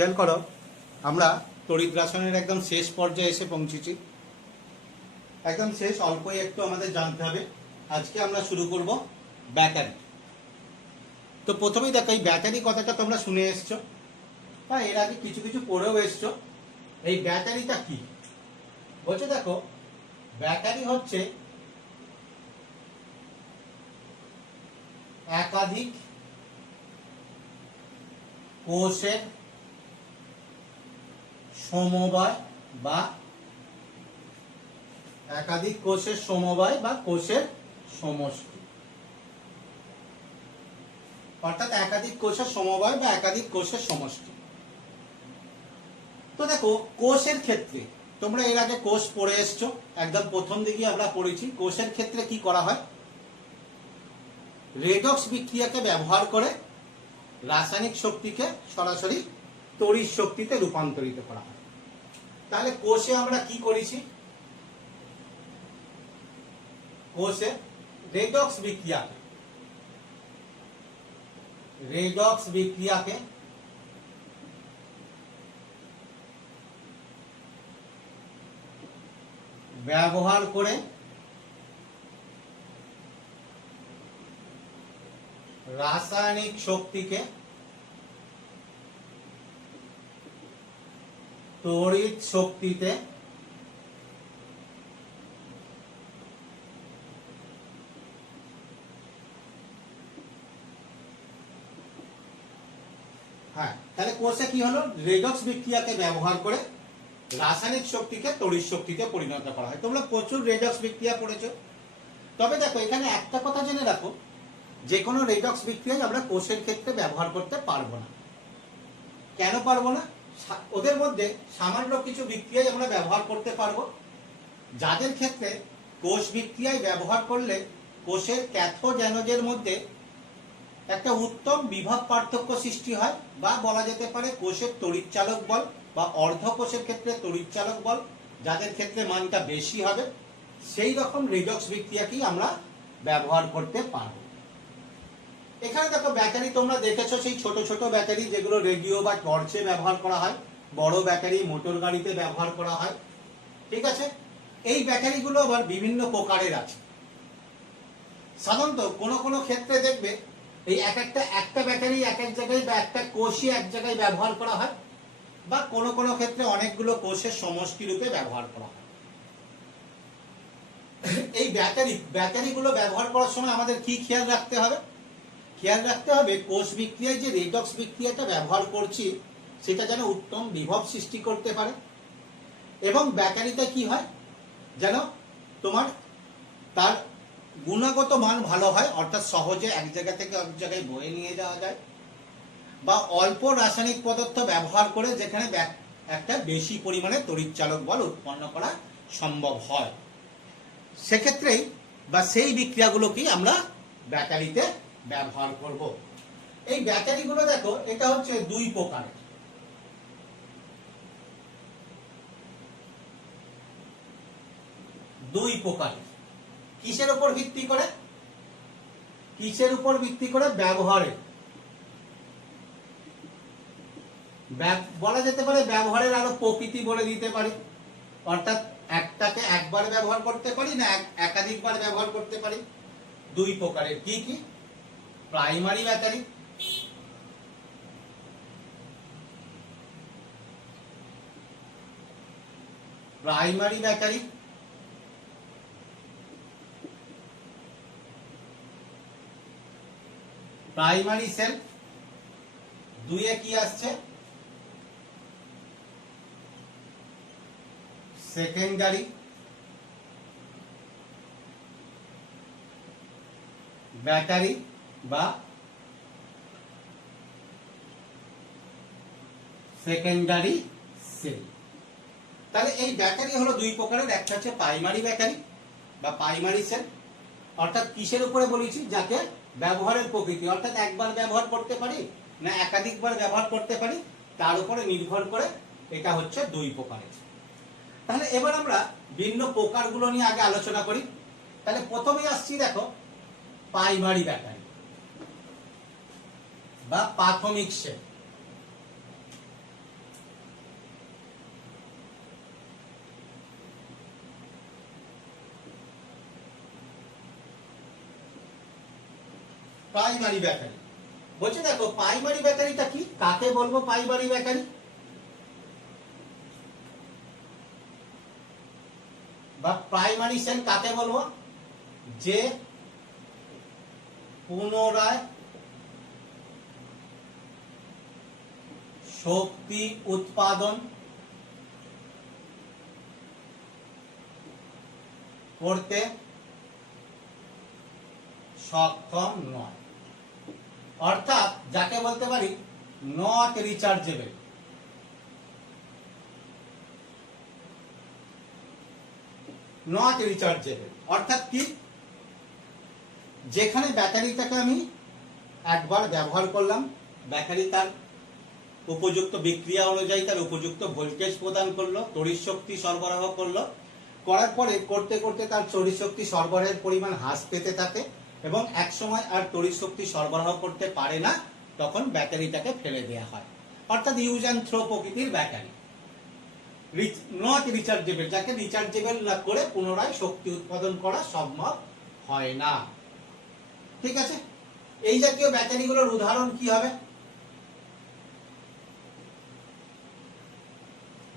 খেয়াল করো, আমরা তড়িৎ রসায়নের একদম শেষ পর্যায়ে এসে পৌঁছেছি। একদম শেষ, অল্পই একটু আমাদের জানতে হবে। আজকে আমরা শুরু করব ব্যাটারি। তো প্রথমেই দেখো, এই ব্যাটারি কথাটা তোমরা শুনে এসছো বা এর আগে কিছু কিছু পড়েও এসছো। এই ব্যাটারিটা কি বলছে? দেখো, ব্যাটারি হচ্ছে একাধিক কোষের সমবায় বা একাধিক কোষের সমবায় বা কোষের সমষ্টি, অর্থাৎ একাধিক কোষের সমবায় বা একাধিক কোষের সমষ্টি। তো দেখো, কোষের ক্ষেত্রে তোমরা এর আগে কোষ পড়ে এসছো, একদম প্রথম দিকে আমরা পড়েছি। কোষের ক্ষেত্রে কি করা হয়? রেডক্স বিক্রিয়াকে ব্যবহার করে রাসায়নিক শক্তিকে সরাসরি তড়িৎ শক্তিতে রূপান্তরিত করা হয়। তাহলে কোষে আমরা কি করেছি? কোষে রেডক্স বিক্রিয়াকে ব্যবহার করে রাসায়নিক শক্তিকে তড়িৎ শক্তিতে তাহলে কোষে কি হলো? রেডক্স বিক্রিয়াকে ব্যবহার করে রাসায়নিক শক্তিকে তড়িৎ শক্তিতে পরিণত করা হয়। তোমরা প্রচুর রেডক্স বিক্রিয়া পড়েছো। তবে দেখো, এখানে একটা কথা জেনে রাখো, যে কোনো রেডক্স বিক্রিয়ায় আমরা কোষের ক্ষেত্রে ব্যবহার করতে পারবো না। কেন পারবো না? ওদের মধ্যে সামান্য কিছু বিক্রিয়ায় আমরা ব্যবহার করতে পারবো, যাদের ক্ষেত্রে কোষ বিক্রিয়ায় ব্যবহার করলে কোষের ক্যাথোড অ্যানোডের মধ্যে একটা উত্তম বিভব পার্থক্য সৃষ্টি হয়, বা বলা যেতে পারে কোষের তড়িৎচালক বল বা অর্ধ কোষের ক্ষেত্রে তড়িৎচালক বল যাদের ক্ষেত্রে মানটা বেশি হবে, সেই রকম রেডক্স বিক্রিয়াকেই আমরা ব্যবহার করতে পারব। এখানে দেখো, ব্যাটারি তোমরা দেখেছো, সেই ছোট ছোট ব্যাটারি যেগুলো রেডিও বা টর্চে ব্যবহার করা হয়, বড় ব্যাটারি মোটর গাড়িতে ব্যবহার করা হয়। ঠিক আছে, এই ব্যাটারিগুলো আবার বিভিন্ন প্রকারের আছে। সাধারণত কোনো কোনো ক্ষেত্রে দেখবে এই একটা ব্যাটারি এক এক জায়গায় বা একটা কোষই এক জায়গায় ব্যবহার করা হয়, বা কোনো কোনো ক্ষেত্রে অনেকগুলো কোষের সমষ্টি রূপে ব্যবহার করা হয়। এই ব্যাটারিগুলো ব্যবহার করার সময় আমাদের কি খেয়াল রাখতে হবে? খেয়াল রাখতে হবে কোষ বিক্রিয়ায় যে রেডক্স বিক্রিয়াটা ব্যবহার করছি সেটা যেন উত্তম বিভব সৃষ্টি করতে পারে, এবং ব্যাটারিতে কি হয় যেন তোমার তার গুণগত মান ভালো হয়, অর্থাৎ সহজে এক জায়গা থেকে এক জায়গায় বয়ে নিয়ে যাওয়া যায়, বা অল্প রাসায়নিক পদার্থ ব্যবহার করে যেখানে একটা বেশি পরিমাণে তড়িৎচালক বল উৎপন্ন করা সম্ভব হয়, সেক্ষেত্রেই বা সেই বিক্রিয়াগুলোকেই আমরা ব্যাটারিতে ব্যবহার করব। এই ব্যাটারিগুলো দেখো, এটা হচ্ছে দুই প্রকারের। কিসের উপর ভিত্তি করে? কিসের উপর ভিত্তি করে? ব্যবহারের। বলা যেতে পারে ব্যবহারের আরো প্রকৃতি বলে দিতে পারি, অর্থাৎ একটাকে একবার ব্যবহার করতে পারি না একাধিকবার ব্যবহার করতে পারি। দুই প্রকারের। কি কি? Primary battery, primary sell. দুইয়ে কি আসছে? সেকেন্ডারি ব্যাটারি বা সেকেন্ডারি সেল। তাহলে এই ব্যাটারি হলো দুই প্রকারের। একটা হচ্ছে প্রাইমারি ব্যাটারি বা প্রাইমারি সেল, অর্থাৎ কিসের উপরে বলেছি? যাকে ব্যবহারের প্রকৃতি, অর্থাৎ একবার ব্যবহার করতে পারি না একাধিকবার ব্যবহার করতে পারি, তার উপরে নির্ভর করে এটা হচ্ছে দুই প্রকারের। তাহলে এবার আমরা ভিন্ন প্রকারগুলো নিয়ে আগে আলোচনা করি। তাহলে প্রথমেই আসছি, দেখো, প্রাইমারি ব্যাটারি বা প্রাথমিক সেল। Primary battery. বলছে দেখো প্রাইমারি ব্যাটারিটা কি, কাকে বলবো প্রাইমারি ব্যাটারি বা প্রাইমারি সেল কাকে বলবো, যে পুনরায় শক্তি উৎপাদন করতে সক্ষম নয়, অর্থাৎ যাকে বলতে পারি নট রিচার্জেবল। নট রিচার্জেবল অর্থাৎ কি, যেখানে ব্যাটারিটাকে আমি একবার ব্যবহার করলাম, ব্যাটারি তার উপযুক্ত বিক্রিয়া অনুযায়ী তার উপযুক্ত ভোল্টেজ প্রদান করলো, তড়িৎ শক্তি সরবরাহ করলো, করার পরে করতে করতে তার তড়িৎ শক্তি সরবরাহের পরিমাণ হ্রাস পেতে থাকে এবং এক সময় আর তড়িৎ শক্তি সরবরাহ করতে পারে না, তখন ব্যাটারিটাকে ফেলে দেওয়া হয়। অর্থাৎ ইউজ অ্যান্ড থ্রো প্রকৃতির ব্যাটারি, নট রিচার্জেবল, যাকে রিচার্জেবল না করে পুনরায় শক্তি উৎপাদন করা সম্ভব হয় না। ঠিক আছে, এই জাতীয় ব্যাটারিগুলোর উদাহরণ কি হবে,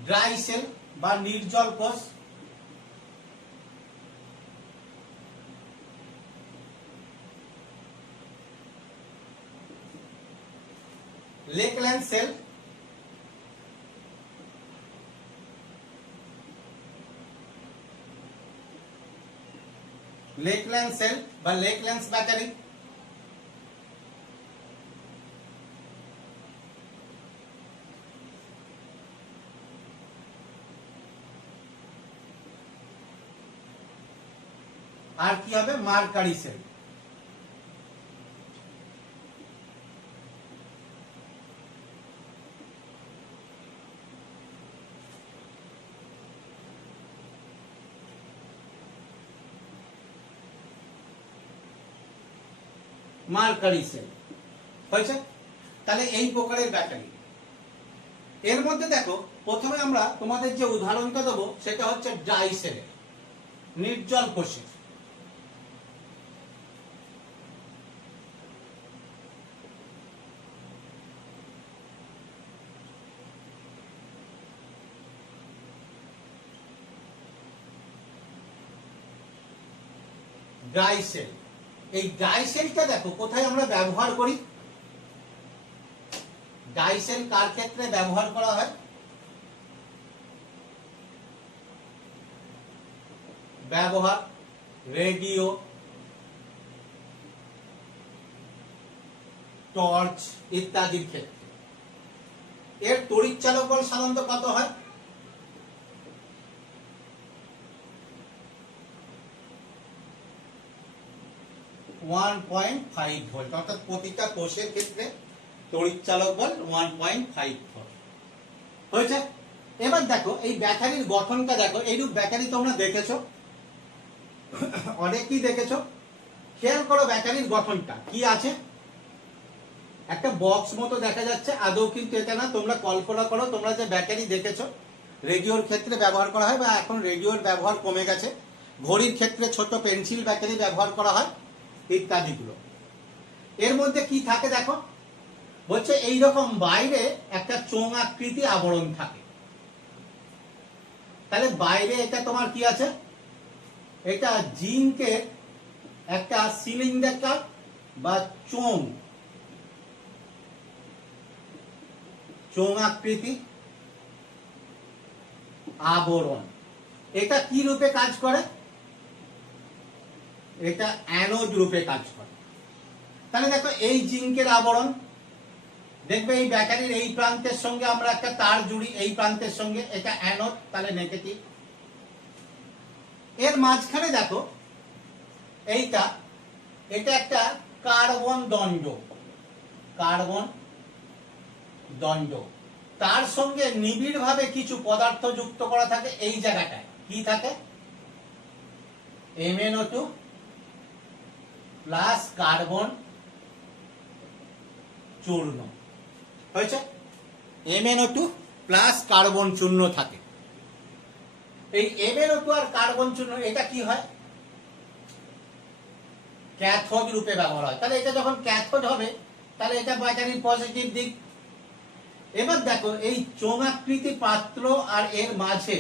ড্রাই সেল বা নির্জল কোষ, লেকল্যান্ড সেল, লেকল্যান্ড সেল বা লেকল্যান্ডস ব্যাটারি, আর কি হবে মার্কারি সেল। মার্কারি সেল হয়েছে। তাহলে এই প্রকারের ব্যাটারি। এর মধ্যে দেখো প্রথমে আমরা তোমাদের যে উদাহরণটা দেবো সেটা হচ্ছে ড্রাই সেলের, নির্জল কোষের। ড্রাই সেল, এই ড্রাই সেলটা দেখো কোথায় আমরা ব্যবহার করি, ড্রাই সেল কার ক্ষেত্রে ব্যবহার করা হয়, ব্যবহার রেডিও, টর্চ ইত্যাদির ক্ষেত্রে। এর তড়িৎ চালক বল সাধারণত কত হয়, 1.5 ভোল্ট, অর্থাৎ প্রতিটা কোষের ক্ষেত্রে তড়িৎ চালক বল 1.5 ভোল্ট হয়েছে। এবার দেখো এই ব্যাটারির গঠনটা দেখো, এইরূপ ব্যাটারি তোমরা দেখেছো, অনেকই দেখেছো। খেয়াল করো ব্যাটারির গঠনটা কি আছে, একটা বক্স মতো দেখা যাচ্ছে, আদৌ কিন্তু এটা না। তোমরা কল্পনা করো তোমরা যে ব্যাটারি দেখেছো রেডিওর ক্ষেত্রে ব্যবহার করা হয়, বা এখন রেডিওর ব্যবহার কমে গেছে, ঘড়ির ক্ষেত্রে ছোট পেন্সিল ব্যাটারি ব্যবহার করা হয় ইত্যাদিগুলো। এর মধ্যে কি থাকে দেখো, বলছে এইরকম বাইরে একটা চোঙ আকৃতি আবরণ থাকে। তাহলে বাইরে এটা তোমার কি আছে, এটা জিঙ্কের একটা সিলিন্ডার বা চোঙ আকৃতি আবরণ। এটা কি রূপে কাজ করে, এটা অ্যানোড রূপে কাজ করে। তাহলে দেখো এই জিঙ্কের আবরণ, দেখবে এই ব্যাটারির এই প্রান্তের সঙ্গে আমরা একটা তার জুড়ি, এই প্রান্তের সঙ্গে, এটা অ্যানোড, তাহলে নেগেটিভ। এর মাঝখানে দেখো এইটা, এটা একটা কার্বন দণ্ড, কার্বন দণ্ড, তার সঙ্গে নিবিড় ভাবে কিছু পদার্থ যুক্ত করা থাকে। এই জায়গাটায় কি থাকে, MnO2 প্লাস কার্বন চূর্ণ হয়েছে। MnO2 প্লাস কার্বন চূর্ণ থাকে। এই MnO2 আর কার্বন চূর্ণ এটা কি হয়, ক্যাথোড রূপে ব্যবহার হয়। তাহলে এটা যখন ক্যাথোড হবে তাহলে এটা ব্যাটারির পজিটিভ দিক। এবার দেখো এই চোঙাকৃতি পাত্র আর এর মাঝে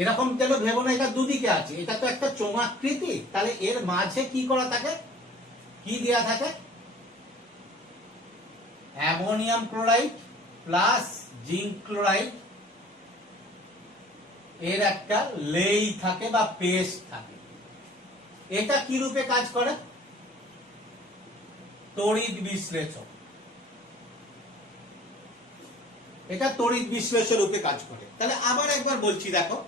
এরকম কেন ভেবো না এটা দুদিকে আছে, এটা তো একটা চোঙাকৃতি, তাহলে এর মাঝে কি করা থাকে, কি দেয়া থাকে, ammonium chloride plus zinc chloride এর একটা লেই থাকে বা পেস্ট থাকে। এটা কি রূপে কাজ করে, তড়িৎ বিশ্লেষক। এটা তড়িৎ বিশ্লেষক রূপে কাজ করে। তাহলে আবার একবার বলছি, দেখো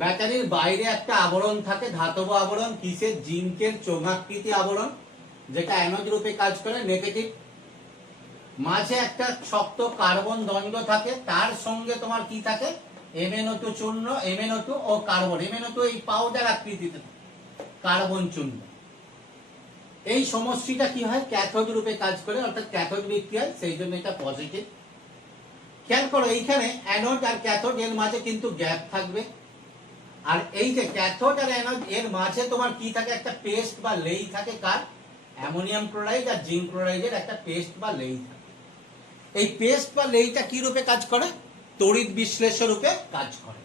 ব্যাটারির বাইরে একটা আবরণ থাকে, ধাতব আবরণ, কিসের, জিঙ্কের চোঙাকৃতি আবরণ, যেটা অ্যানোড রূপে কাজ করে, নেগেটিভ। মাঝে একটা শক্ত কার্বন দণ্ড থাকে, তার সঙ্গে তোমার কি থাকে, MnO2 চূর্ণ, MnO2 ও কার্বন। MnO2 এই পাউডার আকৃতিতে কার্বন চূর্ণ। এই সমষ্টিটা কি হয়, ক্যাথোড রূপে কাজ করে, অর্থাৎ ক্যাথোড বিক্রিয়ায়, সেই জন্য এটা পজিটিভ। খেয়াল করো এইখানে অ্যানোড আর ক্যাথোড এর মাঝে কিন্তু গ্যাপ থাকবে, আর এই যে ক্যাথোড আর অ্যানোড এর মাঝে তোমার কি থাকে, একটা পেস্ট বা লেই থাকে, কার, অ্যামোনিয়াম ক্লোরাইড আর জিঙ্ক ক্লোরাইডের একটা পেস্ট বা লেই থাকে। এই পেস্ট বা লেইটা কি রূপে কাজ করে, তড়িৎ বিশ্লেষক রূপে কাজ করে।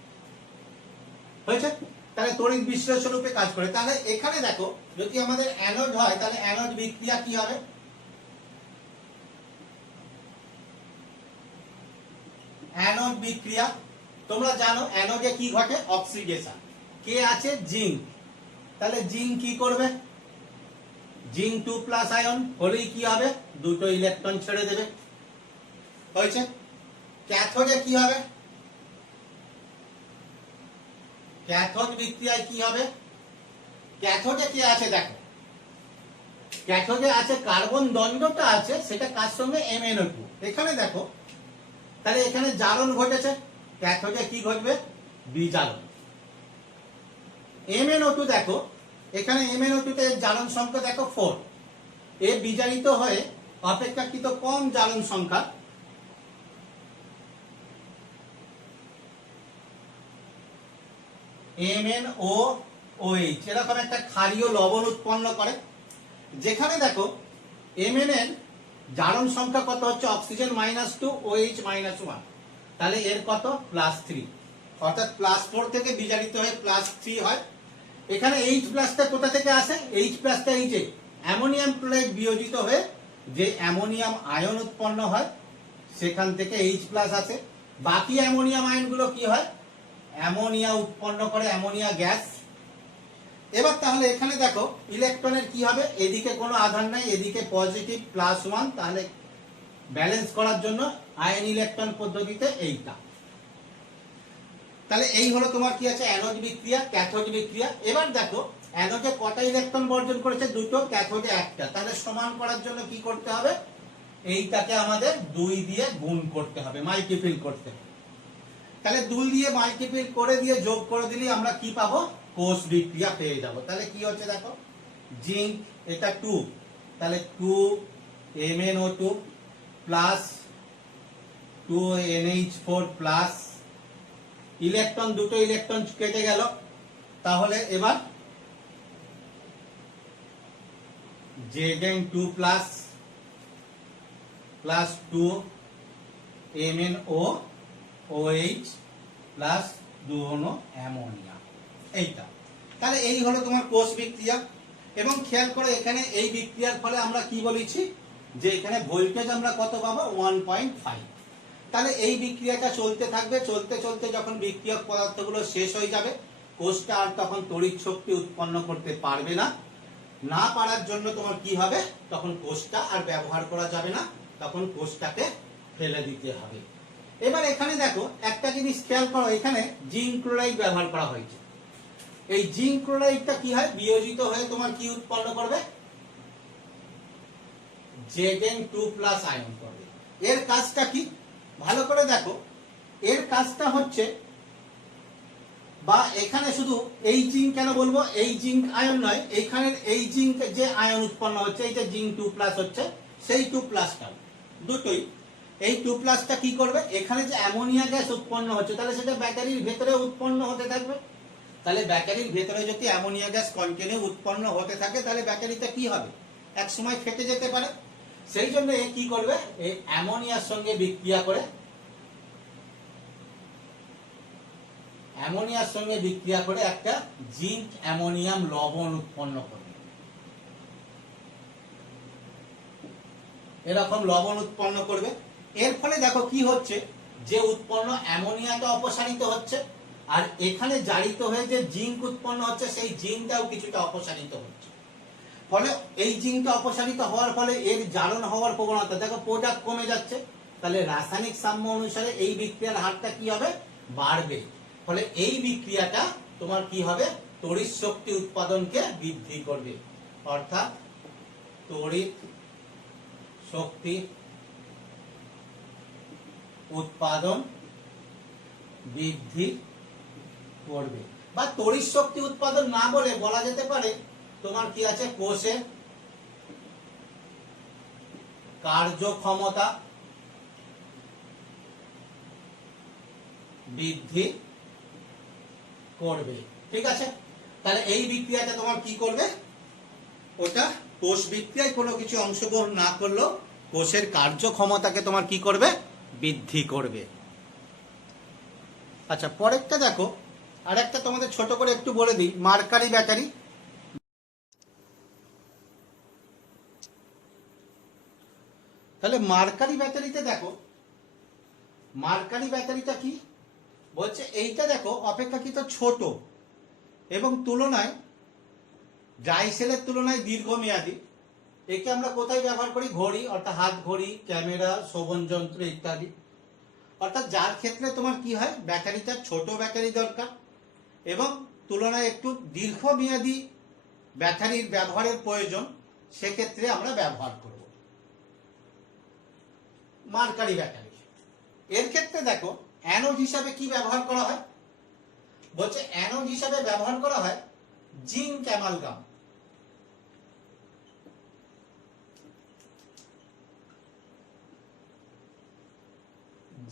হয়েছে? তাহলে তড়িৎ বিশ্লেষক রূপে কাজ করে। তাহলে এখানে দেখো যদি আমাদের অ্যানোড হয় তাহলে অ্যানোড বিক্রিয়া কি হবে, অ্যানোড বিক্রিয়া তোমরা জানো অ্যানোডে কি ঘটে, অক্সিডেশন। কে আছে, জিঙ্ক। তাহলে জিঙ্ক কি করবে, জিঙ্ক 2+ আয়ন হলেই কি হবে, দুটো ইলেকট্রন ছেড়ে দেবে। হয়েছে? ক্যাথোডে কি হবে, ক্যাথোড বিক্রিয়ায় কি হবে, ক্যাথোডে কি আছে দেখো, ক্যাথোডে আছে কার্বন দণ্ডটা আছে, সেটা কার সঙ্গে, MnO2। এখানে দেখো তাহলে এখানে জারণ ঘটেছে, ক্যাথোডে কি ঘটবে, বিজারণ। MnO2 দেখো এখানে MnO2 তে জারণ সংখ্যা দেখো 4, এ বিজারিত হয়ে অপেক্ষাকৃত কম জারণ সংখ্যা MnOOH এরকম একটা ক্ষারীয় লবণ উৎপন্ন করে, যেখানে দেখো Mn এর জারণ সংখ্যা কত হচ্ছে, অক্সিজেন -2 OH -1, তাহলে এর কত, +3, অর্থাৎ +4 থেকে বিজারিত হয়ে +3 হয়। এখানে H+ কোথা থেকে আসে, H+ এই যে অ্যামোনিয়াম ক্লোরাইড বিয়োজিত হয়ে যে অ্যামোনিয়াম আয়ন উৎপন্ন হয় সেখান থেকে H+ আসে। বাকি অ্যামোনিয়াম আয়নগুলো কি হয়, অ্যামোনিয়া উৎপন্ন করে, অ্যামোনিয়া গ্যাস। এবার তাহলে এখানে দেখো ইলেকট্রনের কি হবে, এদিকে কোনো আধান নাই, এদিকে পজিটিভ +1, তাহলে ব্যালেন্স করার জন্য আয়ন ইলেকট্রন পদ্ধতিতে এইটা। তাহলে এই হলো তোমার কি আছে, অ্যানোড বিক্রিয়া, ক্যাথোড বিক্রিয়া। এবার দেখো অ্যানোডে কটা ইলেকট্রন বর্জন করেছে, দুটো, ক্যাথোডে একটা। তাহলে সমান করার জন্য কি করতে হবে, এইটাকে আমাদের 2 দিয়ে গুণ করতে হবে, মাল্টিপ্ল করতে হবে। তাহলে 2 দিয়ে মাল্টিপ্ল করে দিয়ে যোগ করে দিলে আমরা কি পাবো, কোষ বিক্রিয়া পেয়ে যাব। তাহলে কি হচ্ছে দেখো, জিঙ্ক এটা 2, তাহলে 2 MnO2 plus 2 NH4 plus, electron দুটো ইলেকট্রন কেটে গেল। তাহলে এবার Zn2 plus 2 MnOOH plus 2 ammonia, এইটা। তাহলে এই হলো তোমার কোষ বিক্রিয়া। এবং খেয়াল করো এখানে এই বিক্রিয়ার ফলে আমরা কি বলেছি, যে এখানে ভোল্টেজ আমরা কত পাবো, 1.5। তাহলে এই বিক্রিয়াটা চলতে থাকবে, চলতে চলতে যখন বিক্রিয়ক পদার্থগুলো শেষ হয়ে যাবে, কোষটা আর তখন তড়িৎ শক্তি উৎপন্ন করতে পারবে না। না পারার জন্য তোমার কি হবে, তখন কোষটা আর ব্যবহার করা যাবে না, তখন কোষটাকে ফেলে দিতে হবে। এবার এখানে দেখো একটা জিনিস খেয়াল করো, এখানে জিঙ্ক ক্লোরাইড ব্যবহার করা হয়েছে। এই জিঙ্ক ক্লোরাইডটা কি হয়, বিয়োজিত হয়ে তোমার কি উৎপন্ন করবে, Zn2+ আয়ন করবে। এর কাজটা কি, ভালো করে দেখো, এর কাজটা হচ্ছে, বা এখানে শুধু এই জিঙ্ক কেন বলবো, এই জিঙ্ক আয়ন নয়, এইখানের এই জিঙ্ক যে আয়ন উৎপন্ন হচ্ছে, এই যে জিঙ্ক 2+ হচ্ছে, সেই 2+টা দুটোই, এই 2+টা কি করবে, এখানে যে অ্যামোনিয়া গ্যাস উৎপন্ন হচ্ছে তাহলে সেটা ব্যাটারির ভেতরে উৎপন্ন হতে থাকবে। তাহলে ব্যাটারির ভেতরে যদি অ্যামোনিয়া গ্যাস কন্টিনিউ উৎপন্ন হতে থাকে তাহলে ব্যাটারিটা কি হবে, এক সময় ফেটে যেতে পারে। সেই জন্য এ কি করবে, এই অ্যামোনিয়ার সঙ্গে বিক্রিয়া করে একটা জিঙ্ক অ্যামোনিয়াম লবণ উৎপন্ন করবে। এরকম লবণ উৎপন্ন করবে। এর ফলে দেখো কি হচ্ছে, যে উৎপন্ন অ্যামোনিয়াটা অপসারিত হচ্ছে, আর এখানে জারিত হয়ে যে জিঙ্ক উৎপন্ন হচ্ছে সেই জিঙ্কটাও কিছুটা অপসারিত হচ্ছে। ফলে এই জিঙ্কটা অপসারিত হওয়ার ফলে এর জারণ হওয়ার প্রবণতা, দেখো প্রোডাক্ট কমে যাচ্ছে। তাহলে রাসায়নিক সাম্য অনুসারে এই বিক্রিয়ার হারটা কি হবে, বাড়বে। ফলে এই বিক্রিয়াটা তোমার কি হবে, তড়িৎ শক্তি উৎপাদনকে বৃদ্ধি করবে, অর্থাৎ তড়িৎ শক্তি উৎপাদন বৃদ্ধি করবে। বা তড়িৎ শক্তি উৎপাদন না বলে বলা যেতে পারে তোমার কি আছে, কোষের কার্যক্ষমতা বৃদ্ধি করবে। ঠিক আছে, তাহলে এই বিক্রিয়াটা তোমার কি করবে, ওটা কোষ বিক্রিয়ায় কোনো কিছু অংশগ্রহণ না করলেও কোষের কার্যক্ষমতাকে তোমার কি করবে, বৃদ্ধি করবে। আচ্ছা, পরেরটা দেখো, আর একটা তোমাদের ছোট করে একটু বলে দিই, মার্কারি ব্যাটারি। তাহলে মার্কারি ব্যাটারিতে দেখো, মার্কারি ব্যাটারিটা কি বলছে, এইটা দেখো অপেক্ষাকৃত ছোট এবং তুলনায় ডাইসেলের তুলনায় দীর্ঘমেয়াদী। একে আমরা কোথায় ব্যবহার করি, ঘড়ি অর্থাৎ হাত ঘড়ি, ক্যামেরা, শোভন যন্ত্র ইত্যাদি। অর্থাৎ যার ক্ষেত্রে তোমার কি হয়, ব্যাটারিটা ছোট ব্যাটারি দরকার এবং তুলনায় একটু দীর্ঘমেয়াদী ব্যাটারির ব্যবহারের প্রয়োজন, সেক্ষেত্রে আমরা ব্যবহার করব মার্কারি ব্যাটারি। এর ক্ষেত্রে দেখো অ্যানোড হিসাবে কি ব্যবহার করা হয়, বলছে অ্যানোড হিসাবে ব্যবহার করা হয় জিঙ্ক অ্যামালগাম।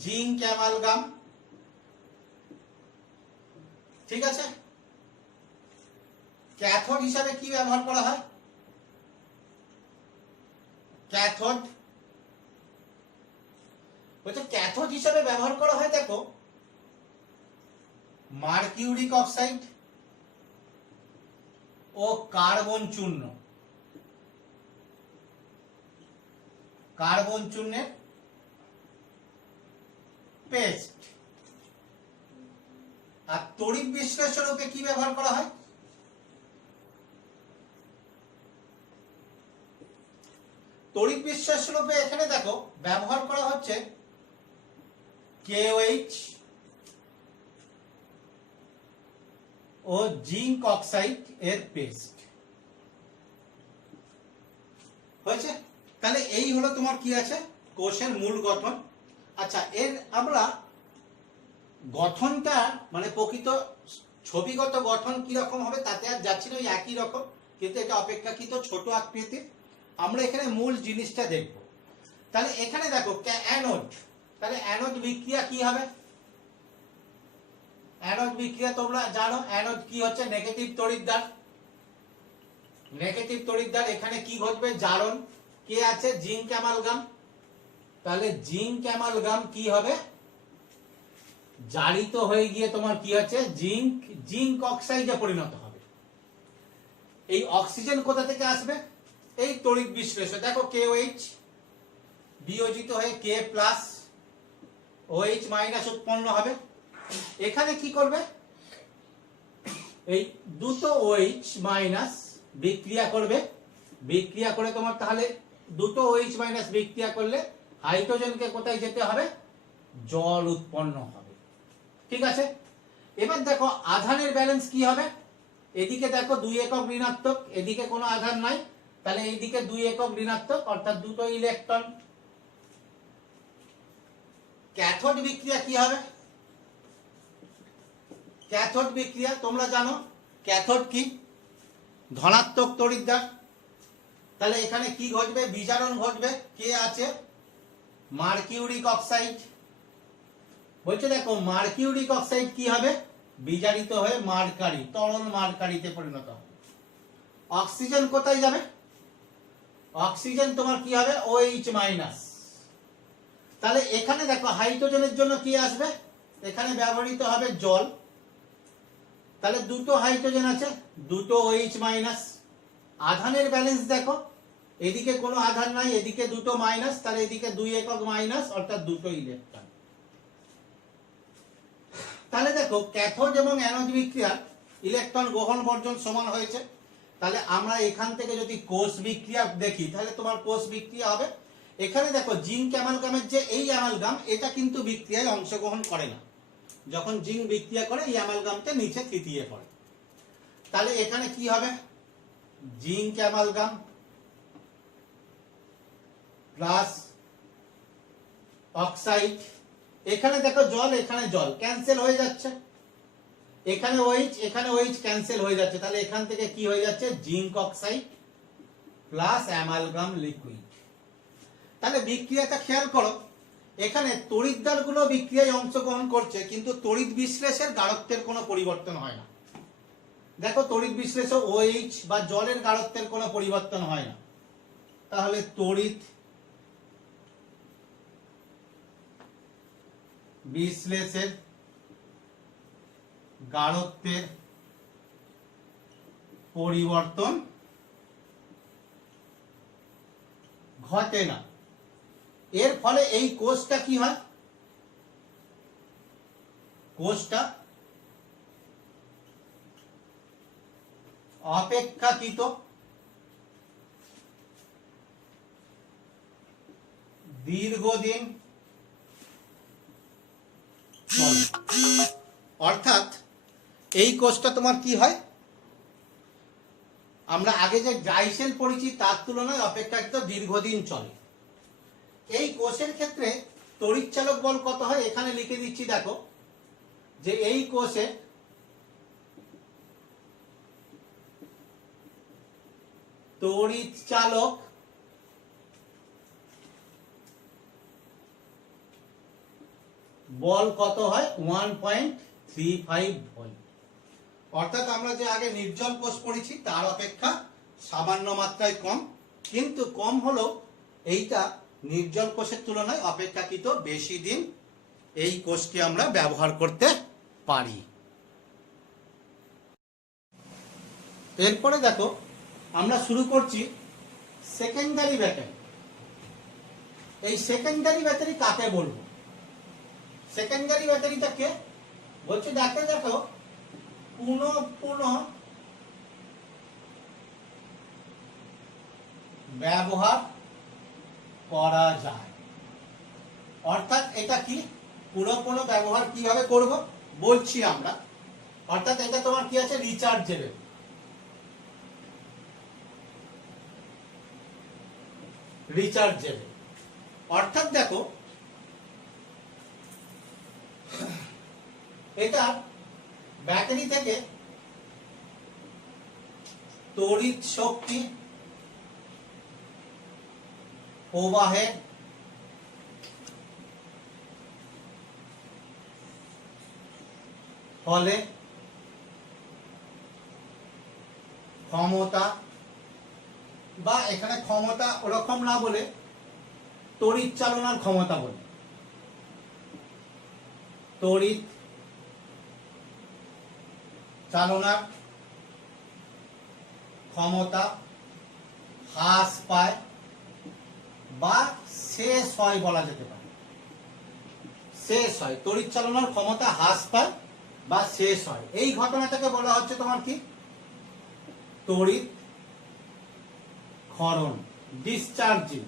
জিঙ্ক অ্যামালগাম, ঠিক আছে। ক্যাথোড হিসাবে কি ব্যবহার করা হয়, ক্যাথোড বলছে ক্যাথোড হিসাবে ব্যবহার করা হয় দেখো মার্কিউরিক অক্সাইড ও কার্বন চূর্ণ, কার্বন চূর্ণের পেস্ট। আর তড়িৎ বিশ্লেষণকে কি ব্যবহার করা হয়, তড়িৎ বিশ্লেষণে এখানে দেখো ব্যবহার করা হচ্ছে KOH ও জিঙ্ক অক্সাইড এর পেস্ট হয়েছে। তাহলে এই হলো তোমার কি আছে, কোষের মূল গঠন। আচ্ছা, এর আমরা গঠনটা মানে প্রকৃত ছবিগত গঠন কি রকম হবে তাতে আর যাচ্ছি না, ওই একই রকম, কিন্তু এটা অপেক্ষাকৃত ছোট আকৃতির। আমরা এখানে মূল জিনিসটা দেখব। তাহলে এখানে দেখো অ্যানোড, তাহলে অ্যানোড বিক্রিয়া কি হবে, অ্যানোড বিক্রিয়া তোমরা জানো, অ্যানোড কি হচ্ছে, নেগেটিভ তড়িৎদ্বার। নেগেটিভ তড়িৎদ্বার, এখানে কি ঘটবে, জারণ। কে আছে, জিঙ্ক অ্যামালগাম। তাহলে জিঙ্ক অ্যামালগাম কি হবে, জারিত হয়ে গিয়ে তোমার কি আছে, জিঙ্ক অক্সাইডে পরিণত হবে। এই অক্সিজেন কোথা থেকে আসবে, এই তড়িৎ বিশ্লেষণ। দেখো KOH বিয়োজিত হয়ে K প্লাস OH মাইনাস উৎপন্ন হবে। এখানে কি করবে, এই দুটো OH মাইনাস বিক্রিয়া করবে, বিক্রিয়া করে তোমার তাহলে দুটো OH মাইনাস বিক্রিয়া করলে হাইড্রোজেনকে কোথায় যেতে হবে, জল উৎপন্ন হবে। ঠিক আছে, এবার দেখো আধানের ব্যালেন্স কি হবে, এদিকে দেখো 2 একক ঋণাত্মক, এদিকে কোনো আধান নাই, তাহলে এইদিকে 2 একক ঋণাত্মক অর্থাৎ দুটো ইলেকট্রন। ক্যাথোড বিক্রিয়া কি হবে, ক্যাথোড বিক্রিয়া তোমরা জানো, ক্যাথোড কি, ধনাত্মক তড়িৎদ্বার। তাহলে এখানে কি ঘটবে, বিজারণ ঘটবে। কে আছে, মার্কিউরিক অক্সাইড। বলছে দেখো মার্কিউরিক অক্সাইড কি হবে, বিজারিত হয়ে মার্কারি, তরল মার্কারিতে পরিণত হবে। অক্সিজেন কোথায় যাবে? অক্সিজেন তোমার কি হবে? OH minus. তাহলে এখানে দেখো হাইড্রোজেনের জন্য কি আসবে? এখানে ব্যবহৃত হবে জল। তাহলে দুটো হাইড্রোজেন আছে, দুটো OH মাইনাস। আধানের ব্যালেন্স দেখো, এদিকে কোনো আধান নাই, এদিকে দুটো মাইনাস, তাহলে এদিকে 2 একক মাইনাস, অর্থাৎ দুটো ইলেকট্রন। তাহলে দেখো ক্যাথোড এবং অ্যানোড বিক্রিয়া ইলেকট্রন গ্রহণ বর্জন সমান হয়েছে। তাহলে আমরা এখান থেকে যদি কোষ বিক্রিয়া দেখি, তাহলে তোমার কোষ বিক্রিয়া হবে। এখানে দেখো জিঙ্ক অ্যামালগামের যে এই অ্যামালগাম, এটা কিন্তু বিক্রিয়ায় অংশগ্রহণ করে না। যখন জিঙ্ক বিক্রিয়া করে এই অ্যামালগামটা নিচে থিতিয়ে পড়ে। তাহলে এখানে কি হবে? Zinc amalgam plus oxide. এখানে দেখো জল, এখানে জল ক্যান্সেল হয়ে যাচ্ছে, এখানে OH এখানে OH ক্যান্সেল হয়ে যাচ্ছে। তাহলে এখান থেকে কি হয়ে যাচ্ছে? Zinc oxide plus amalgam liquid. তাহলে বিক্রিয়াটা খেয়াল করো, এখানে তড়িৎদ্বারগুলো বিক্রিয়ায় অংশগ্রহণ করছে, কিন্তু তড়িৎ বিশ্লেষের গাঢ়ত্বের কোনো পরিবর্তন হয় না। দেখো তড়িৎ বিশ্লেষে OH বা জলের গাঢ়ত্বের কোনো পরিবর্তন হয় না। তাহলে তড়িৎ বিশ্লেষের গাঢ়ত্বের পরিবর্তন ঘটে না। এর ফলে এই কোষটা কি হয়? কোষটা অপেক্ষাকৃত দীর্ঘদিন চলে। অর্থাৎ এই কোষটা তোমার কি হয়? আমরা আগে যে ড্রাই সেল পড়েছি তার তুলনায় অপেক্ষাকৃত দীর্ঘদিন চলে। এই কোষের ক্ষেত্রে তড়িৎচালক বল কত হয়? এখানে লিখে দিচ্ছি, দেখো যে এই কোষে তড়িৎচালক বল কত হয়? 1.35 ভোল্ট। অর্থাৎ আমরা যে আগে নির্জল কোষ পড়েছি তার অপেক্ষা সামান্য মাত্রায় কম, কিন্তু কম হলো এইটা নির্জল কোষের তুলনায় অপেক্ষাকৃত বেশি দিন এই কোষকে আমরা ব্যবহার করতে পারি। এরপরে দেখো আমরা শুরু করছি সেকেন্ডারি ব্যাটারি। এই সেকেন্ডারি ব্যাটারি কাকে বলবো? সেকেন্ডারি ব্যাটারিটাকে বলছে দেখো পুনঃ ব্যবহার করা যায়। অর্থাৎ এটা কি পুনঃ ব্যবহার কিভাবে করব বলছি আমরা। অর্থাৎ এটা তোমার কি আছে? রিচার্জেবল। রিচার্জেবল অর্থাৎ দেখো এটা ব্যাটারি থেকে তড়িৎ শক্তি প্রবাহের ফলে ক্ষমতা, বা এখানে ক্ষমতা ওরকম না বলে তড়িৎ চালনার ক্ষমতা বলে, তড়িৎ চালনার ক্ষমতা হ্রাস পায় বা শেষ হয় বলা যেতে পারে। শেষ হয়, তড়িৎ চালনার ক্ষমতা হ্রাস পায় বা শেষ হয়। এই ঘটনাটাকে বলা হচ্ছে তোমার কি? তড়িৎ ক্ষরণ, ডিসচার্জিং।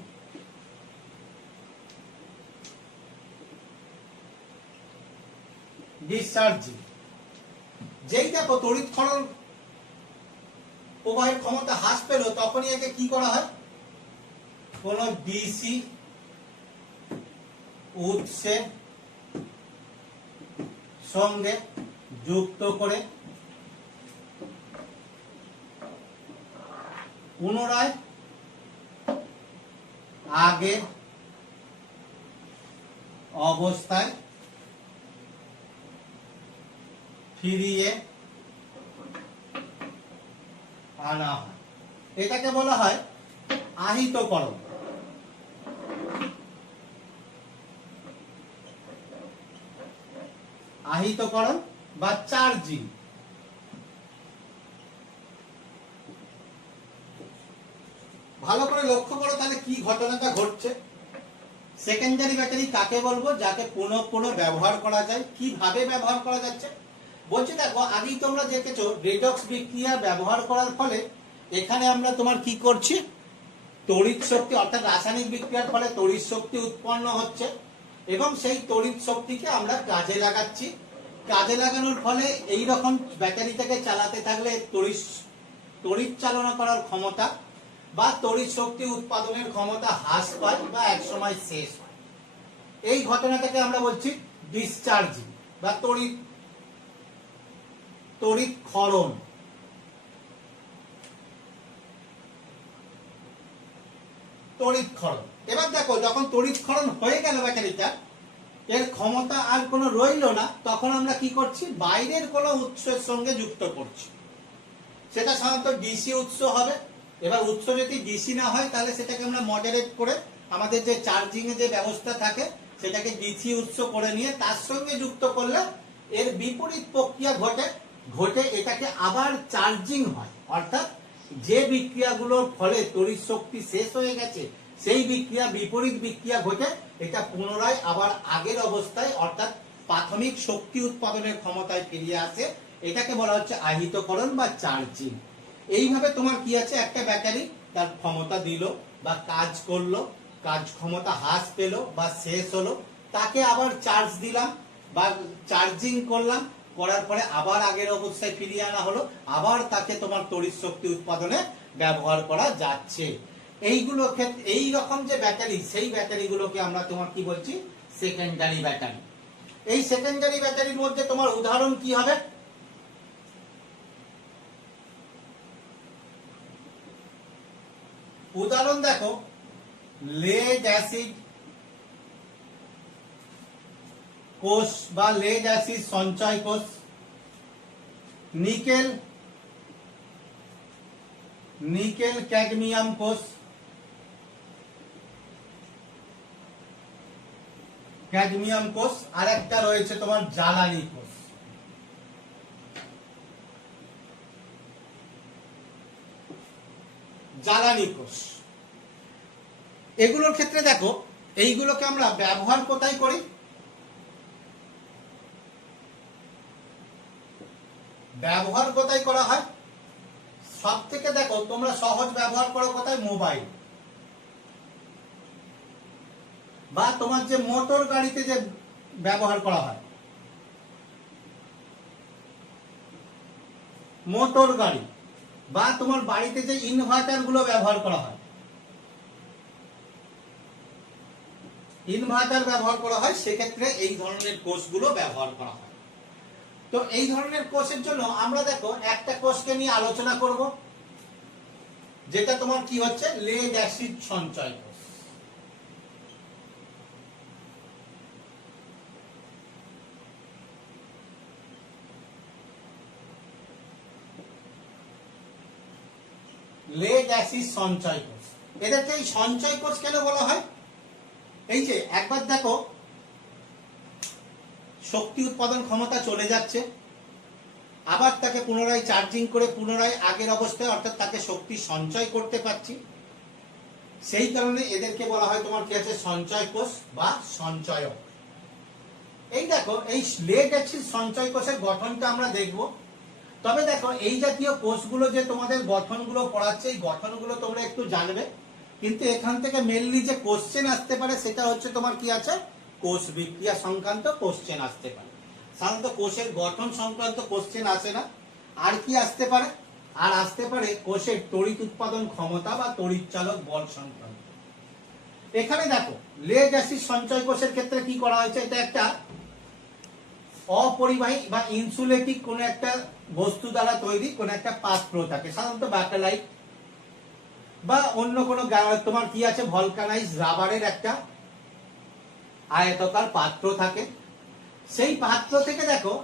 ডিসচার্জিং যেই দেখো তড়িৎ ক্ষরণ প্রবাহের ক্ষমতা হ্রাস পেল, তখনই একে কি করা হয়? কোন ডিসি উৎসের সঙ্গে যুক্ত করে পুনরায় আগের অবস্থায় ফিরিয়ে আনা হয়। এটাকে বলা হয় আহিতকরণ। আহিতকরণ বা চার্জিং। ভালো করে লক্ষ্য করো তাহলে কি ঘটনাটা ঘটছে। সেকেন্ডারি ব্যাটারি কাকে বলবো? যাকে পুনঃ পুনঃ ব্যবহার করা যায়। কিভাবে ব্যবহার করা যাচ্ছে বলছি, দেখো আগেই তোমরা দেখেছো রেডক্স বিক্রিয়া ব্যবহার করার ফলে এখানে আমরা তোমার কি করছি, তড়িৎ শক্তি অর্থাৎ রাসায়নিক বিক্রিয়ার ফলে তড়িৎ শক্তি উৎপন্ন হচ্ছে এবং সেই তড়িৎ শক্তিকে আমরা কাজে লাগাচ্ছি। কাজে লাগানোর ফলে এই রকম ব্যাটারিটাকে চালাতে থাকলে তড়িৎ চালনা করার ক্ষমতা বা তড়িৎ শক্তি উৎপাদনের ক্ষমতা হ্রাস পায় বা একসময় শেষ হয়। এই ঘটনাটাকে আমরা বলছি ডিসচার্জিং বা তড়িৎ ক্ষরণ। তড়িৎ ক্ষরণ। এবার দেখো যখন তড়িৎ ক্ষরণ হয়ে গেল ব্যাটারিটা, এর ক্ষমতা আর কোনো রইল না, তখন আমরা কি করছি, বাইরের কোনো উৎসের সঙ্গে যুক্ত করছি। সেটা সাধারণত ডিসি উৎস হবে। এবার উৎস যদি ডিসি না হয় তাহলে সেটাকে আমরা মডারেট করে আমাদের যে চার্জিং এর যে ব্যবস্থা থাকে সেটাকে ডিসি উৎস করে নিয়ে তার সঙ্গে যুক্ত করলে এর বিপরীত প্রক্রিয়া ঘটে এটাকে আবার চার্জিং হয়। অর্থাৎ যে বিক্রিয়াগুলোর ফলে তড়িৎ শক্তি শেষ হয়ে গেছে সেই বিক্রিয়া বিপরীত বিক্রিয়া ঘটে এটা পুনরায় আবার আগের অবস্থায় অর্থাৎ প্রাথমিক শক্তি উৎপাদনের ক্ষমতায় ফিরিয়ে আসে। এটাকে বলা হচ্ছে আহিতকরণ বা চার্জিং। এইভাবে তোমার কি আছে, একটা ব্যাটারি তার ক্ষমতা দিল বা কাজ করলো, কাজ ক্ষমতা হ্রাস পেল বা শেষ হলো, তাকে আবার চার্জ দিলাম বা চার্জিং করলাম, করার পরে আবার আগের অবস্থায় ফিরিয়ে আনা হলো, আবার তাকে তোমার তড়িৎ শক্তি উৎপাদনে ব্যবহার করা যাচ্ছে। এইগুলো ক্ষেত্রে এই রকম যে ব্যাটারি, সেই ব্যাটারিগুলোকে আমরা তোমার কি বলছি, সেকেন্ডারি ব্যাটারি। এই সেকেন্ডারি ব্যাটারির মধ্যে তোমার উদাহরণ কি হবে? উদাহরণ দেখো, লেড অ্যাসিড কোষ বা লেড অ্যাসিড সঞ্চয় কোষ, নিকেল ক্যাডমিয়াম কোষ, আর একটা রয়েছে তোমার জ্বালানি কোষ। জ্বালানি কোষ এগুলোর ক্ষেত্রে দেখো এইগুলোকে আমরা ব্যবহার কোথায় করি? ব্যবহার কোথায় করা হয়? সব থেকে দেখো তোমরা সহজ ব্যবহার করো কোথায়? মোবাইল বা তোমার যে মোটর গাড়িতে যে ব্যবহার করা হয়, মোটর গাড়ি বা তোমার বাড়িতে যে ইনভার্টার গুলো ব্যবহার করা হয়, সেক্ষেত্রে এই ধরনের কোষগুলো ব্যবহার করা হয়। তো এই ধরনের কোষের জন্য আমরা দেখো একটা কোষকে নিয়ে আলোচনা করব, যেটা তোমার কি হচ্ছে, লেড অ্যাসিড সঞ্চয় কোষ। লেড অ্যাসিড সঞ্চয় কোষ। এদেরকে এই সঞ্চয় কোষ কেন বলা হয়? এই যে একবার দেখো শক্তি উৎপাদন ক্ষমতা চলে যাচ্ছে, আবার তাকে পুনরায় চার্জিং করে পুনরায় আগের অবস্থায় অর্থাৎ তাকে শক্তি সঞ্চয় করতে পারছি, সেই কারণে এদেরকে বলা হয় তোমার কি আছে, সঞ্চয় কোষ বা সঞ্চয়ক। এই দেখো এই লেড অ্যাসিড সঞ্চয় কোষের গঠনটা আমরা দেখব। তবে দেখো এই জাতীয় কোষগুলো যে তোমাদের গঠনগুলো পড়াচ্ছে, এই গঠনগুলো তোমরা একটু জানবে, কিন্তু এখান থেকে মেনলি যে কোশ্চেন আসতে পারে সেটা হচ্ছে তোমার কি আছে, কোষ বিক্রিয়া সংক্রান্ত কোশ্চেন আসতে পারে। সাধারণত কোষের গঠন সংক্রান্ত কোশ্চেন আসে না। আর কি আসতে পারে? আর আসতে পারে কোষের তড়িৎ উৎপাদন ক্ষমতা বা তড়িৎ চালক বল সংক্রান্ত। এখানে দেখো লেড অ্যাসিড সঞ্চয় কোষের ক্ষেত্রে কি করা হয়েছে, এটা একটা অপরিবাহী বা ইনসুলেটিং কোন একটা বস্তু দ্বারা তৈরি কোন একটা পাত্র থাকে, সাধারণত ব্যাকেলাইট বা অন্য কোন তোমার কি আছে, ভলকানাইজ রাবারের একটা আয়তাকার পাত্র থাকে। সেই পাত্র থেকে দেখো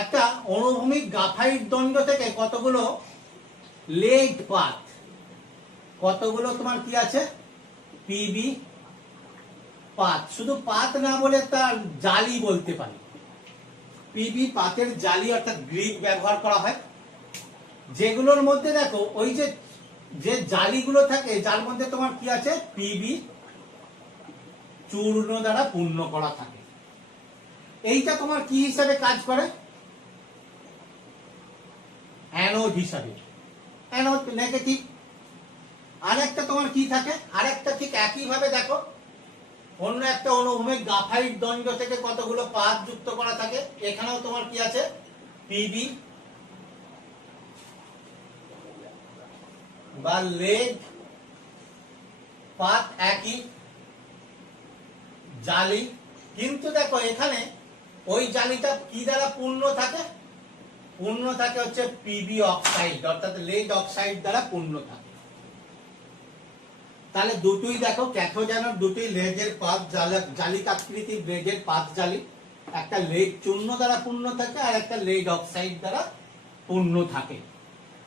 একটা অনুভূমিক গ্রাফাইট দণ্ড থেকে কতগুলো লেড পাত, কতগুলো তোমার কি আছে পিবি পাত, শুধু পাত না বলে তার জালি বলতে পারি। পিবি পাতের জালি অর্থাৎ গ্রিড ব্যবহার করা হয়, যেগুলোর মধ্যে দেখো ওই যে জালিগুলো থাকে যার মধ্যে তোমার কি আছে পিবি চূর্ণ দ্বারা পূর্ণ করা থাকে। এইটা তোমার কি হিসাবে কাজ করে? অ্যানোড হিসাবে, অ্যানোড নেগেটিভ। আরেকটা তোমার কি থাকে, আরেকটা ঠিক একই ভাবে দেখো অন্য একটা অনুভূমিক গ্রাফাইট দণ্ড থেকে কতগুলো পাত যুক্ত করা থাকে, এখানেও তোমার কি আছে পিবি বা লেড পাত, একই জালি। কিন্তু দেখো এখানে ওই জালিটা কি দ্বারা পূর্ণ থাকে? পূর্ণ থাকে হচ্ছে পিবি অক্সাইড অর্থাৎ লেড অক্সাইড দ্বারা পূর্ণ থাকে। তাহলে দুটোই দেখো ক্যাথোড অ্যানোড দুটোই লেডের পাত জালিক আকৃতির লেডের পাত জালি, একটা লেড চূর্ণ দ্বারা পূর্ণ থাকে আর একটা লেড অক্সাইড দ্বারা পূর্ণ থাকে।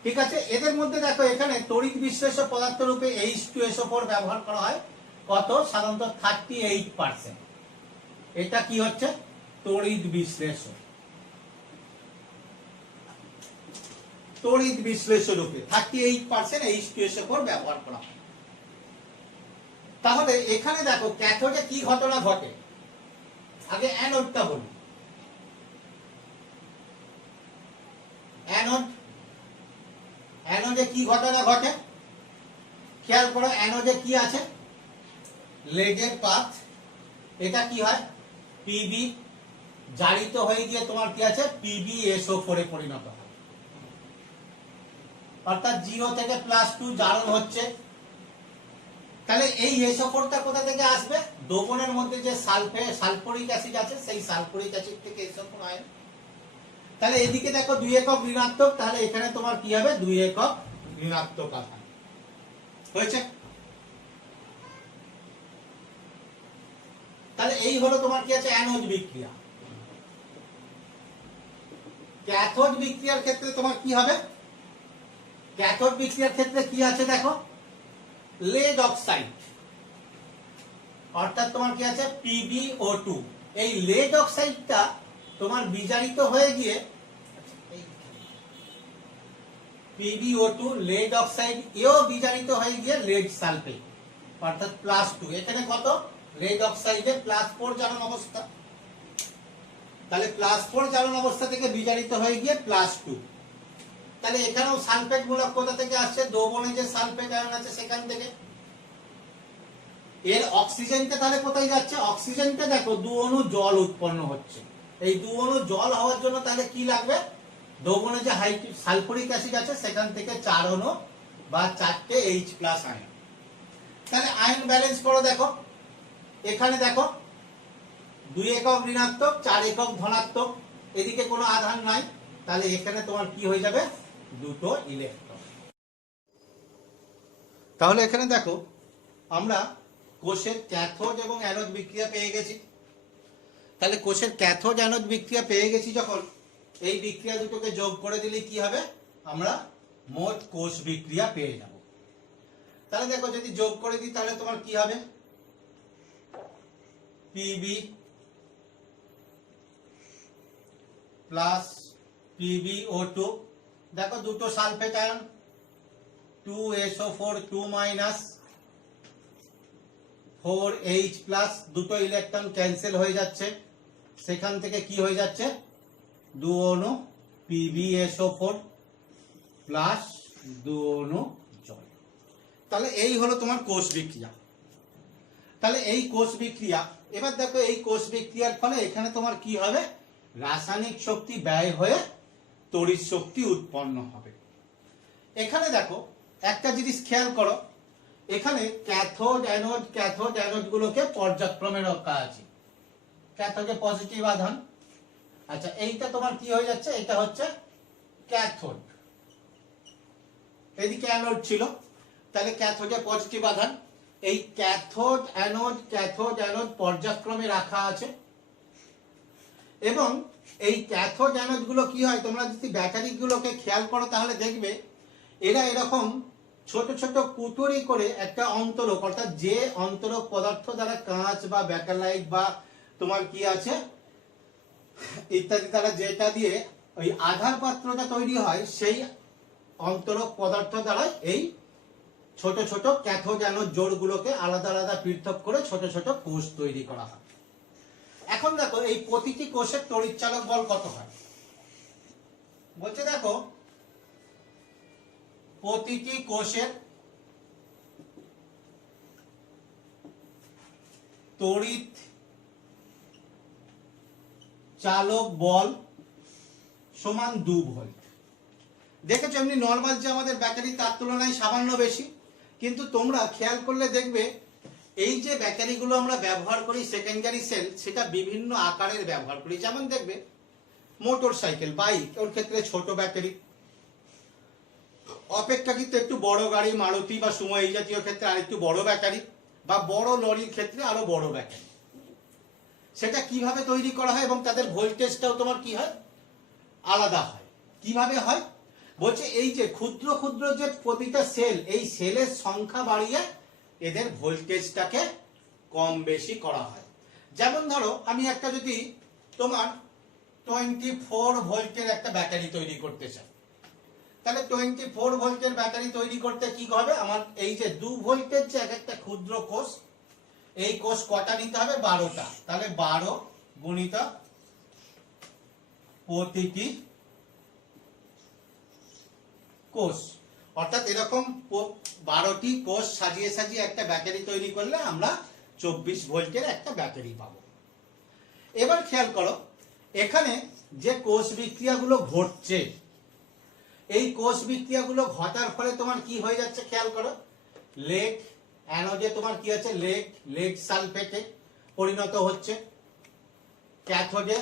ঠিক আছে, এদের মধ্যে দেখো এখানে তড়িৎ বিশ্লেষ্য পদার্থ রূপে H2SO4 ব্যবহার করা হয় কত? সাধারণত 38%। এটা কি হচ্ছে তড়িৎ বিশ্লেষ্য, তড়িৎ বিশ্লেষ্য রূপে 38% H2SO4 ব্যবহার করা হয়। তাহলে এখানে দেখো ক্যাথোডে কি ঘটনা ঘটে, আগে অ্যানোডটা বলি। অ্যানোডে কি ঘটনা ঘটে খেয়াল করো। অ্যানোডে কি আছে? লেডের পাত, এটা কি হয় পিবি জারিত হয়ে গিয়ে তোমার কি আছে PbSO4 এ পরিণত হয়, অর্থাৎ 0 থেকে +2 জারণ হচ্ছে। তাহলে এই SO4টা কোথা থেকে আসবে? দ্রবণের মধ্যে যে সালফোরিক অ্যাসিড আছে সেই সালফোরিক অ্যাসিড থেকে SO4 আয়ন। তাহলে এদিকে দেখো 2 একক ঋণাত্মক, তাহলে এখানে তোমার কি হবে 2 একক ঋণাত্মক আধান হয়েছে। তাহলে এই হলো তোমার কি আছে অ্যানোড বিক্রিয়া। ক্যাথোড বিক্রিয়ার ক্ষেত্রে তোমার কি হবে? ক্যাথোড বিক্রিয়ার ক্ষেত্রে কি আছে দেখো লেড অক্সাইড অর্থাৎ তোমার কি আছে PbO2। এই লেড অক্সাইডটা তোমার বিজারিত হয়ে গিয়ে PbO2 লেড অক্সাইড এও বিজারিত হয়ে গিয়ে লেড সালফেট অর্থাৎ +2। এখানে কত লেড অক্সাইডে +4 জারণ অবস্থা, তাহলে +4 জারণ অবস্থা থেকে বিজারিত হয়ে গিয়ে +2। তাহলে এখানেও সালফেট মূলক কোথা থেকে আসছে? দ্রবণে যে সালফেট আয়ন আছে সেখান থেকে। এর অক্সিজেনটা তাহলে কোথায় যাচ্ছে? অক্সিজেনটা দেখো 2 অণু জল উৎপন্ন হচ্ছে। এই 2 অণু জল হওয়ার জন্য তাহলে কি লাগবে? দ্রবণে যে সালফোরিক অ্যাসিড আছে সেখান থেকে 4 অণু বা 4টে H+ আয়ন। তাহলে আয়ন ব্যালেন্স করো দেখো, এখানে দেখো 2 একক ঋণাত্মক 4 একক ধনাত্মক, এদিকে কোনো আধান নাই, তাহলে এখানে তোমার কি হয়ে যাবে দুটো ইলেকট্রন। তাহলে এখানে দেখো আমরা কোষের ক্যাথোড এবং অ্যানোড বিক্রিয়া পেয়ে গেছি। তাহলে কোষের ক্যাথোড অ্যানোড বিক্রিয়া পেয়ে গেছি যখন, এই বিক্রিয়া দুটোকে যোগ করে দিলে কি হবে? আমরা মোট কোষ বিক্রিয়া পেয়ে যাব। তাহলে দেখো যদি যোগ করে দিই তাহলে তোমার কি হবে Pb প্লাস PbO2, দেখো দুটো sulphate ion 2SO4 2 minus 4H+, দুটো ইলেকট্রন ক্যান্সেল হয়ে যাচ্ছে, সেখান থেকে কি হয়ে যাচ্ছে 2 অণু PbSO4 প্লাস 2 অণু জল। তাহলে এই হলো তোমার কোষ বিক্রিয়া। তাহলে এই কোষ বিক্রিয়া, এবার দেখো এই কোষ বিক্রিয়ার ফলে এখানে তোমার কি হবে? রাসায়নিক শক্তি ব্যয় হয়ে তড়িৎ শক্তি উৎপন্ন হবে। এখানে দেখো একটা জিনিস খেয়াল করো, এখানে ক্যাথোড অ্যানোড গুলোকে পর্যায়ক্রমে রাখা আছে। ক্যাথোডে পজিটিভ আধান, আচ্ছা এইটা তোমার কি হয়ে যাচ্ছে? এটা হচ্ছে ক্যাথোড, এদিকে অ্যানোড ছিল, তাহলে ক্যাথোডে পজিটিভ আধান। এই ক্যাথোড অ্যানোড পর্যায়ক্রমে রাখা আছে। এবং এই ক্যাথোড অ্যানোড গুলো কি হয়, তোমরা যদি ব্যাটারি গুলোকে খেয়াল করো তাহলে দেখবে এরা এরকম ছোট ছোট কুটুরি করে একটা অন্তরক, অর্থাৎ যে অন্তরক পদার্থ দ্বারা কাঁচ বা ব্যাটালাইট বা তোমার কি আছে ইত্যাদি দ্বারা যেটা দিয়ে ওই আধার পাত্রটা তৈরি হয়, সেই অন্তরক পদার্থ দ্বারা এই ছোট ছোট ক্যাথোড অ্যানোড জোড়গুলোকে আলাদা আলাদা পৃথক করে ছোট ছোট কোষ তৈরি করা হয়। এখন দেখো এই প্রতিটি কোষের তড়িৎচালক বল কত হয়, বলছে দেখো প্রতিটি কোষের তড়িৎ চালক বল সমান 2 ভোল্ট। দেখেছো এমনি নর্মাল যে আমাদের ব্যাটারি তার তুলনায় সামান্য বেশি, কিন্তু তোমরা খেয়াল করলে দেখবে এই যে ব্যাটারিগুলো আমরা ব্যবহার করি সেকেন্ডারি সেল, সেটা বিভিন্ন আকারের ব্যবহার করি। যেমন দেখবে মোটর সাইকেল, বাইক, ওর ক্ষেত্রে ছোট ব্যাটারি, অপেক্ষাকৃত একটু বড় গাড়ি মারুতি বা সুমো এই জাতীয় ক্ষেত্রে আর একটু বড় ব্যাটারি, বা বড় লরির ক্ষেত্রে আরো বড় ব্যাটারি। সেটা কিভাবে তৈরি করা হয় এবং তাদের ভোল্টেজটাও তোমার কি হয়, আলাদা হয়। কিভাবে হয় বলছে এই যে ক্ষুদ্র ক্ষুদ্র যে প্রতিটা সেল, এই সেলের সংখ্যা বাড়িয়ে এদের ভোল্টেজটাকে কম বেশি করা হয়। যেমন ধরো আমি একটা যদি তোমার 24 ভোল্টের একটা ব্যাটারি তৈরি করতে চাই, তাহলে 24 ভোল্টের ব্যাটারি তৈরি করতে কি হবে, আমার এই যে 2 ভোল্টের যে একটা ক্ষুদ্র কোষ, এই কোষ কটা নিতে হবে, 12টা। তাহলে 12 গুণিত প্রতিটি কোষ, অর্থাৎ এরকম 12টি কোষ সাজিয়ে সাজিয়ে একটা ব্যাটারি তৈরি করলে আমরা 24 ভোল্টের একটা ব্যাটারি পাবো। এবার খেয়াল করো এখানে যে কোষ বিক্রিয়াগুলো ঘটছে, এই কোষ বিক্রিয়াগুলো ঘটার ফলে তোমার কি হয়ে যাচ্ছে খেয়াল করো, লেড অ্যানোডে তোমার কি আছে, লেড সালফেটে পরিণত হচ্ছে, ক্যাথোডে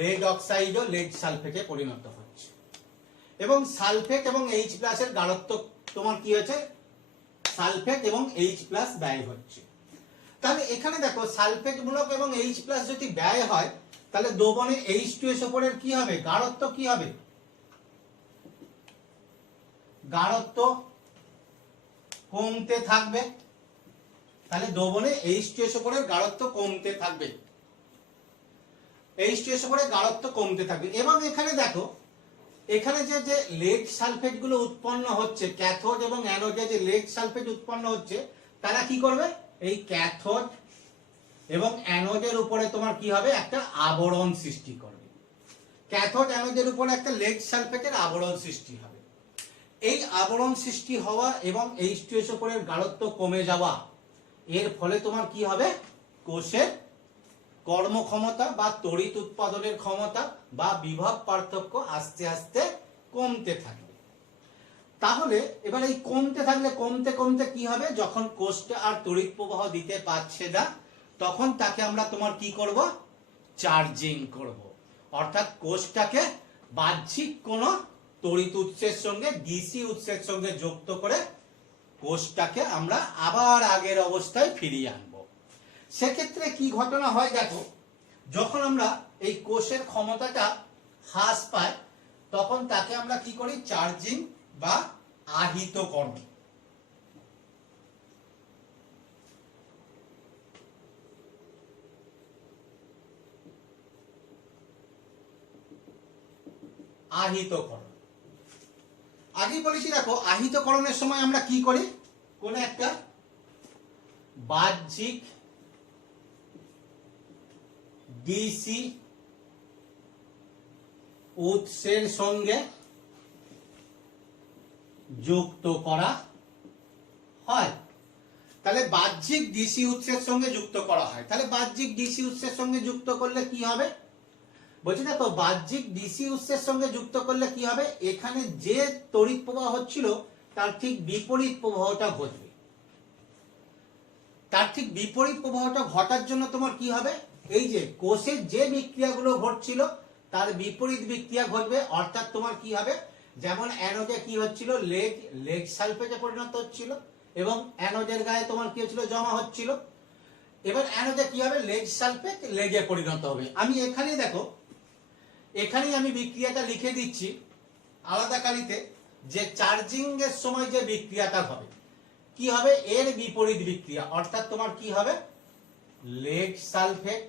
লেড অক্সাইডও লেড সালফেটে পরিণত হচ্ছে, এবং সালফেট এবং H+ এর গাঢ়ত্ব তোমার কি হয়েছে, সালফেট এবং H+ ব্যয় হচ্ছে। তাহলে এখানে দেখো সালফেট মূলক এবং H+ যদি ব্যয় হয়, তাহলে দ্রবণে H2S উপরের কি হবে, গাঢ়ত্ব কি হবে, গাঢ়ত্ব কমতে থাকবে। তাহলে দ্রবণে H2S উপরের গাঢ়ত্ব কমতে থাকবে, H2S উপরের গাঢ়ত্ব কমতে থাকবে। এবং এখানে দেখো এখানে যে যে লেড সালফেট গুলো উৎপন্ন হচ্ছে, ক্যাথোড এবং অ্যানোডে যে লেড সালফেট উৎপন্ন হচ্ছে, তারা কি করবে, এই ক্যাথোড এবং অ্যানোডের উপরে তোমার কি হবে, একটা আবরণ সৃষ্টি করবে। ক্যাথোড অ্যানোডের উপরে একটা লেড সালফেটের আবরণ সৃষ্টি হবে। এই আবরণ সৃষ্টি হওয়া এবং H2S উপরের গাঢ়ত্ব কমে যাওয়া, এর ফলে তোমার কি হবে, কোষের কর্মক্ষমতা বা তড়িৎ উৎপাদনের ক্ষমতা বা বিভব পার্থক্য আস্তে আস্তে কমতে থাকবে। তাহলে এবার এই কমতে থাকলে কমতে কমতে কি হবে, যখন কোষটা আর তড়িৎ প্রবাহ দিতে পারছে না, তখন তাকে আমরা তোমার কি করব, চার্জিং করব। অর্থাৎ কোষটাকে বাহ্যিক কোনো তড়িৎ উৎসের সঙ্গে, ডিসি উৎসের সঙ্গে যুক্ত করে কোষটাকে আমরা আবার আগের অবস্থায় ফিরিয়ে আনবো। সেক্ষেত্রে কি ঘটনা হয় দেখো, যখন আমরা এই কোষের ক্ষমতাটা হ্রাস পায়, তখন তাকে আমরা কি করি, চার্জিং বা আহিতকরণ। আহিতকরণ আগেই বলেছি, দেখো আহিতকরণের সময় আমরা কি করি, কোন একটা বাহ্যিক ডিসি উৎসের সঙ্গে যুক্ত করা হয়। তাহলে বাহ্যিক ডিসি উৎসের সঙ্গে যুক্ত করা হয়। তাহলে বাহ্যিক ডিসি উৎসের সঙ্গে যুক্ত করলে কি হবে, বলছি দেখো বাহ্যিক ডিসি উৎসের সঙ্গে যুক্ত করলে কি হবে, এখানে যে তড়িৎ প্রবাহ হচ্ছিল তার ঠিক বিপরীত প্রবাহটা ঘটবে। তার ঠিক বিপরীত প্রবাহটা ঘটার জন্য তোমার কি হবে, এই যে কোষের যে বিক্রিয়াগুলো ঘটছিল তার বিপরীত বিক্রিয়া ঘটবে। অর্থাৎ তোমার কি হবে, যেমন অ্যানোডে কি হচ্ছিল, লেড সালফেটে পরিণত হচ্ছিল এবং অ্যানোডের গায়ে তোমার কি হচ্ছিল, জমা হচ্ছিল। এবার অ্যানোডে কি হবে, লেড সালফেট লেগে পরিণত হবে। আমি এখানে দেখো এখানেই আমি বিক্রিয়াটা লিখে দিচ্ছি আলাদা কালিতে, যে চার্জিং এর সময় যে বিক্রিয়াটা হবে কি হবে, এর বিপরীত বিক্রিয়া, অর্থাৎ তোমার কি হবে, লেড সালফেট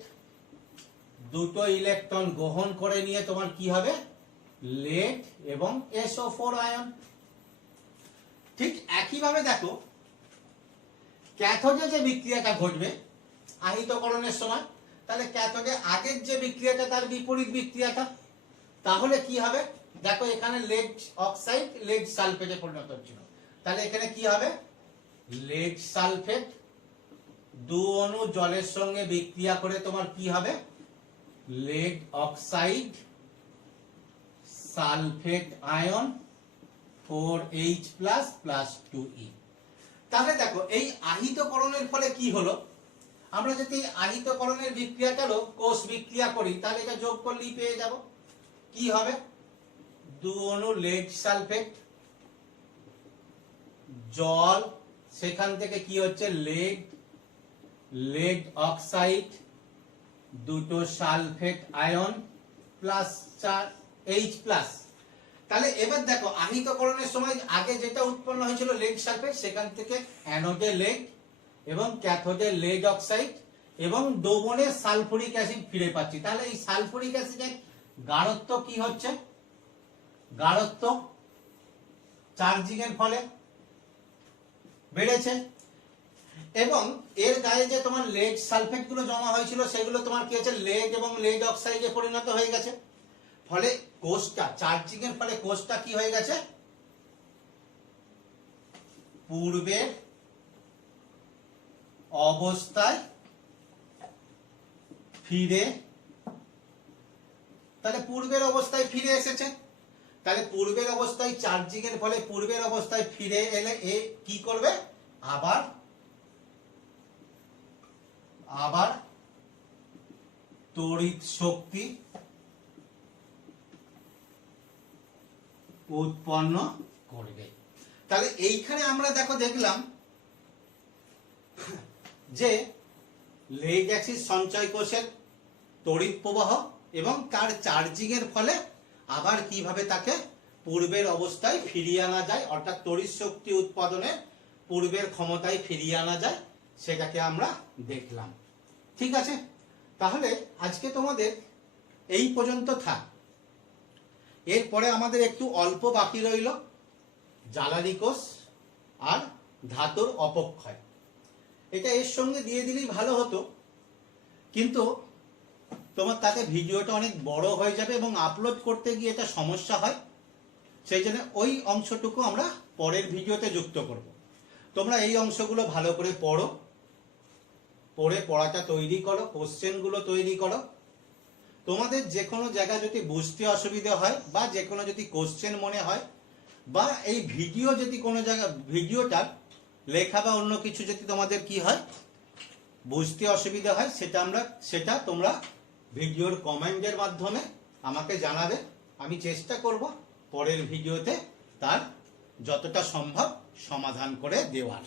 দুটো ইলেকট্রন গ্রহণ করে নিয়ে তোমার কি হবে, লেড এবং SO4 আয়ন। ঠিক একইভাবে দেখো ক্যাথোডে যে বিক্রিয়াটা ঘটবে আহিতকরণের সময়, তাহলে ক্যাথোডে আগের যে বিক্রিয়াটা তার বিপরীত বিক্রিয়াটা, তাহলে কি হবে, দেখো এখানে লেড অক্সাইড লেড সালফেটে পরিণত হচ্ছিল, তাহলে এখানে কি হবে, লেড সালফেট দু অণু জলের সঙ্গে বিক্রিয়া করে তোমার কি হবে, lead oxide sulphate ion 4H plus 2E। তাহলে দেখো এই আহিতকরণের ফলে কি হলো, আমরা যদি আহিতকরণের বিক্রিয়াটারও কোষ বিক্রিয়া করি তাহলে এটা যোগ করলেই পেয়ে যাব, কি হবে, দু অণু লেড সালফেট জল, সেখান থেকে কি হচ্ছে লেড অক্সাইড দুটো সালফেট আয়ন প্লাস 4H+। তাহলে এবার দেখো আহিতকরণের সময় আগে যেটা উৎপন্ন হয়েছিল লেড সালফেট, সেখান থেকে অ্যানোডে লেড এবং ক্যাথোডে লেড অক্সাইড এবং দ্রবণে সালফুরিক অ্যাসিড ফিরে পাচ্ছি। তাহলে এই সালফুরিক অ্যাসিডের গাঢ়ত্ব কি হচ্ছে, গাঢ়ত্ব চার্জিং এর ফলে বেড়েছে, এবং এর গায়ে যে তোমার লেড সালফেট গুলো জমা হয়েছিল সেগুলো তোমার কি হচ্ছে, লেড এবং লেড অক্সাইডে পরিণত হয়ে গেছে। ফলে কোষটা চার্জিং এর ফলে কোষটা কি হয়ে গেছে, পূর্বের অবস্থায় ফিরে, তাহলে পূর্বের অবস্থায় ফিরে এসেছে। তাহলে পূর্বের অবস্থায় চার্জিং এর ফলে পূর্বের অবস্থায় ফিরে এলে এ কি করবে, আবার তড়িৎ শক্তি উৎপন্ন করবে। তাহলে এইখানে আমরা দেখলাম যে লেড অ্যাসিড সঞ্চয় কোষের তড়িৎ প্রবাহ এবং তার চার্জিং এর ফলে আবার কিভাবে তাকে পূর্বের অবস্থায় ফিরিয়ে আনা যায়, অর্থাৎ তড়িৎ শক্তি উৎপাদনে পূর্বের ক্ষমতায় ফিরিয়ে আনা যায়, সেটাকে আমরা দেখলাম। ঠিক আছে, তাহলে আজকে তোমাদের এই পর্যন্ত থাক। এরপরে আমাদের একটু অল্প বাকি রইল জ্বালানি কোষ আর ধাতুর অপক্ষয়। এটা এর সঙ্গে দিয়ে দিলেই ভালো হতো, কিন্তু তোমার তাতে ভিডিওটা অনেক বড় হয়ে যাবে এবং আপলোড করতে গিয়ে এটা সমস্যা হয়, সেই জন্য ওই অংশটুকু আমরা পরের ভিডিওতে যুক্ত করব। তোমরা এই অংশগুলো ভালো করে পড়ো, পড়ে পড়াটা তৈরি করো, কোশ্চেনগুলো তৈরি করো। তোমাদের যে কোনো জায়গা যদি বুঝতে অসুবিধা হয় বা যে কোনো যদি কোশ্চেন মনে হয় বা এই ভিডিও যদি কোনো জায়গা ভিডিওটার লেখা বা অন্য কিছু যদি তোমাদের কি হয় বুঝতে অসুবিধা হয়, সেটা তোমরা ভিডিওর কমেন্টের মাধ্যমে আমাকে জানাবে। আমি চেষ্টা করব পরের ভিডিওতে তার যতটা সম্ভব সমাধান করে দেওয়ার।